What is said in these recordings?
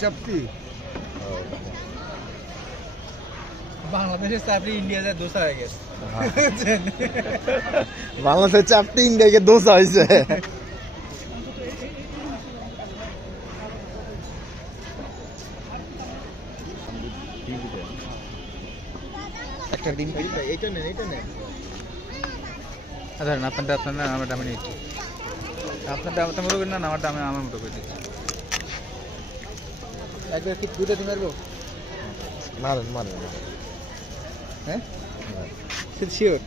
চাপটি বাংলাদেশের চাপড়ি ইন্ডিয়াতে দোসা হয়ে গেছে। বাংলাদেশের চাপটি ইন্ডিয়াকে দোসা হয়েছে। একটা ডিম এইটা নেন, এইটা নেন। আচ্ছা আপনারটা আপনার না আমারটা আমি নিচ্ছি। আপনারটা আপনার মতো করি না, আমারটা আমি আমার মতো করে দিচ্ছি। একবার কি দুটো ডিম মারবো? মারেন মারেন। হ্যাঁ শিওর।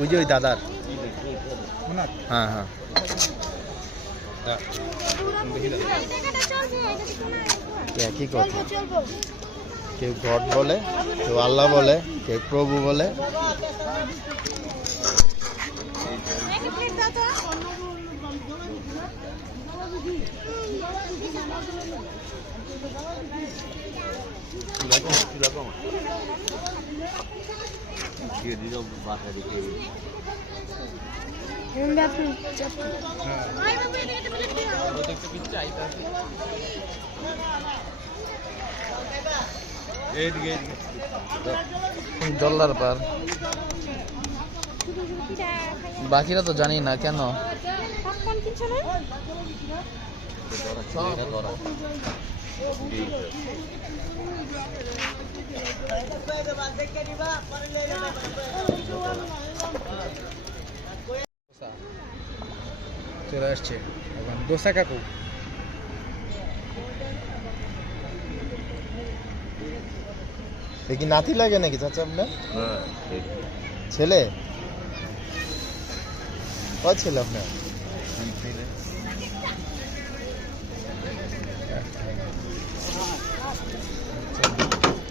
ওই যে ওই দাদার। হ্যাঁ হ্যাঁ একই কথা। কেউ গড বলে, কেউ আল্লাহ বলে, কেউ প্রভু বলে। জল্লার পার বাকিরা তো জানি না কেন। চলে আসছে এখন দোসা কাকু। দেখি নাতি লাগে নাকি চাচা আপনার? ছেলে? কয় ছেলে আপনার?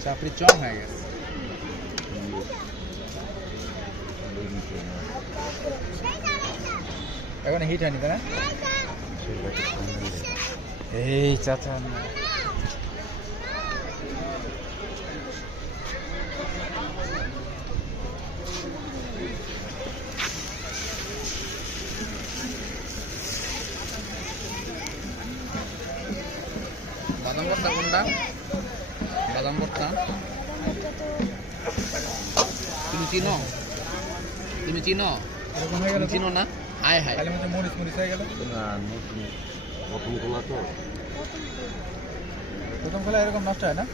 চাপড়ি চম হয়ে গেছে। এখন হিট হয়নি তাই না? এই চাচা বাদাম ভর্তা কোনটা? বাদাম ভর্তা তুমি চিনো? তুমি চিনো? এরকম হয়ে গেল, চিনো না? হায় হায় খালি মতো মরিচ মরিচ হয়ে গেল। প্রথম খোলা তো, প্রথম খোলা এরকম নষ্ট হয় না।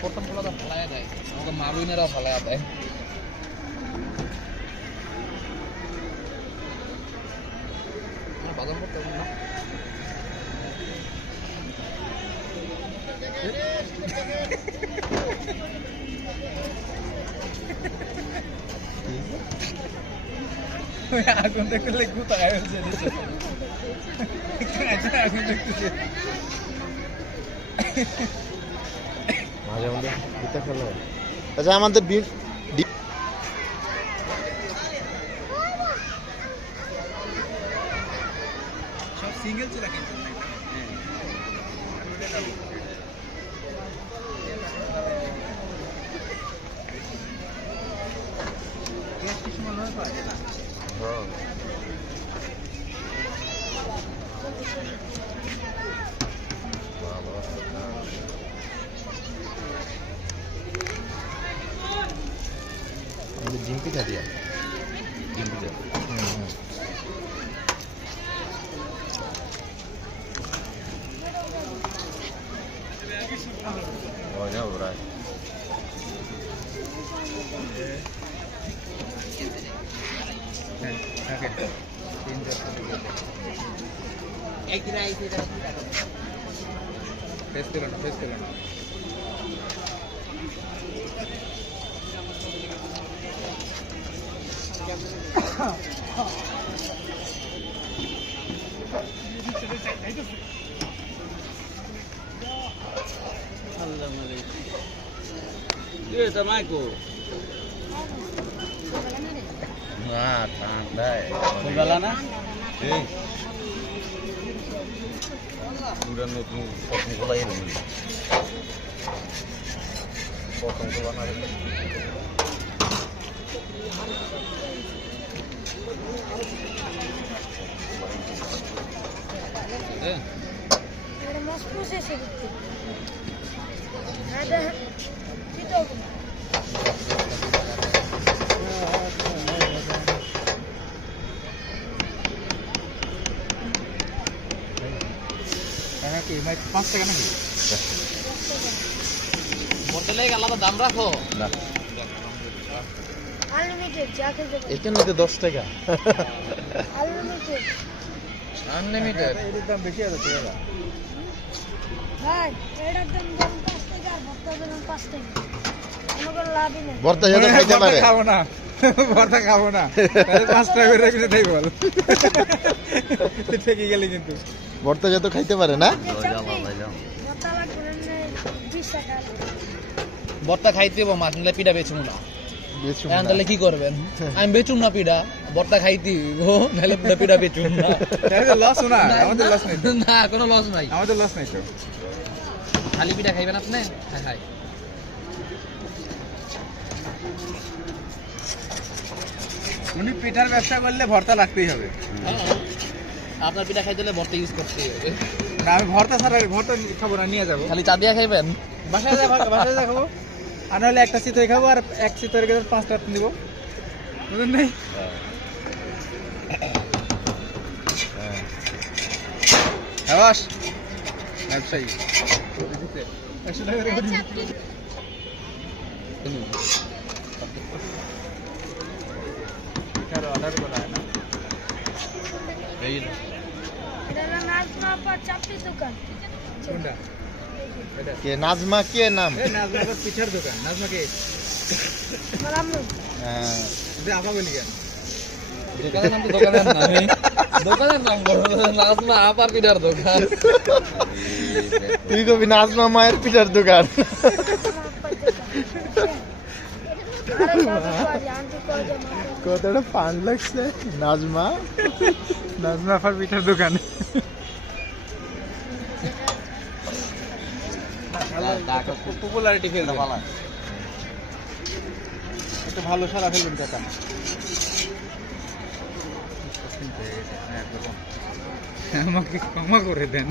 প্রথম খোলা তো ফালাইয়া দেয়, আমাকে মা বোনেরা ফালাইয়া দেয়। বাদাম ভর্তা না আগুন দেখলে কোথায় হয়েছে আগুন দেখতেছে মাঝে মধ্যে পিঠা খেলো। আচ্ছা আমাদের সব সিঙ্গেল চলে কিন্তু কিছু মনে হয় পায়। ডিম পিঠা দিয়া ডিম পিঠা না ঠান্ডায় ফুলবেলা না পুরা নতুন প্রথম গোলা এর প্রথম গোলা না কি 5 টাকা নাকি বোতলে আলাদা দাম রাখো না আনলিমিটেড যা খেতে পারো এখানে তো 10 টাকা আনলিমিটেড আনলিমিটেড এর দাম বেশি আছে টাকা ভাই এটার দাম 5 টাকা আর ভর্তার দাম 5 টাকা কোনো কোনো লাভই নেই ভর্তা যত খাইতে পারে খাবো না ভর্তা খাবো না তাহলে 5 টাকা করে রেখে দেই বল ঠিকই গেলি কিন্তু ভর্তা যত খাইতে পারে না ভর্তা লাগবে না 20 টাকা ভর্তা খাইতে হবো মাছ নিলে পিঠা বেচুম না এখন তাহলে কি করবেন আমি বেচুম না পিঠা ভর্তা খাইতে ও নাহলে পিঠা বেচুম না লস না আমাদের লস নাই না কোনো লস নাই আমাদের লস নাই তো খালি পিঠা খাইবেন আপনি হ্যাঁ হাই উনি পিঠার ব্যবসা করলে ভর্তা লাগতেই হবে আপনার পিঠা খাইতে হলে ভর্তা ইউজ করতেই হবে না আমি ভর্তা ছাড়া ভর্তা খাবো না নিয়ে যাবো খালি চা দিয়া খাইবেন বাসায় যা খাবো আর নাহলে একটা চিতই খাবো আর এক চিতই গেলে 5 টাকা দিব বুঝলেন নাই হ্যাঁ ব্যবসায়ী 100 টাকা করে অর্ডার করা হয় না এই এটা হলো নাজমা পা চাপটি দোকান কোনটা এটা কে নাজমা কে নাম এই নাজমা পিঠার দোকান নাজমা কে মালামু যে আপা বলি কেন দোকানের নাম তো দোকানের নাম দোকানের নাম বড় নাজমা আপার পিঠার দোকান তুই কবি নাজমা মায়ের পিঠার দোকান আরে বাবা জানতে কই যে কতটা ফান লাগছে নাজমা আপার পিঠার দোকান পপুলারিটি ফেলতে ভালো একটু ভালো সারা ফেলবেন টাকা আমাকে ক্ষমা করে দেন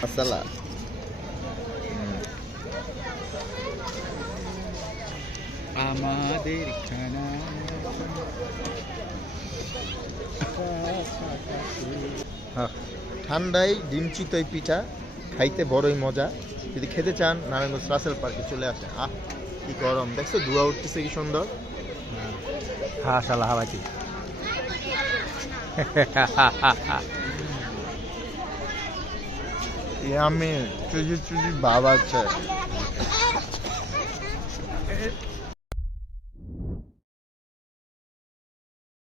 মশলা আমাদের খানা ঠান্ডায় ডিম চিতই পিঠা খাইতে বড়ই মজা যদি খেতে চান নারায়ণগঞ্জ রাসেল পার্কে চলে আসে কি গরম দেখছো ধোঁয়া উঠতেছে কি সুন্দর হ্যাঁ শালা হাওয়াতি আমি চুজি ভাব আছে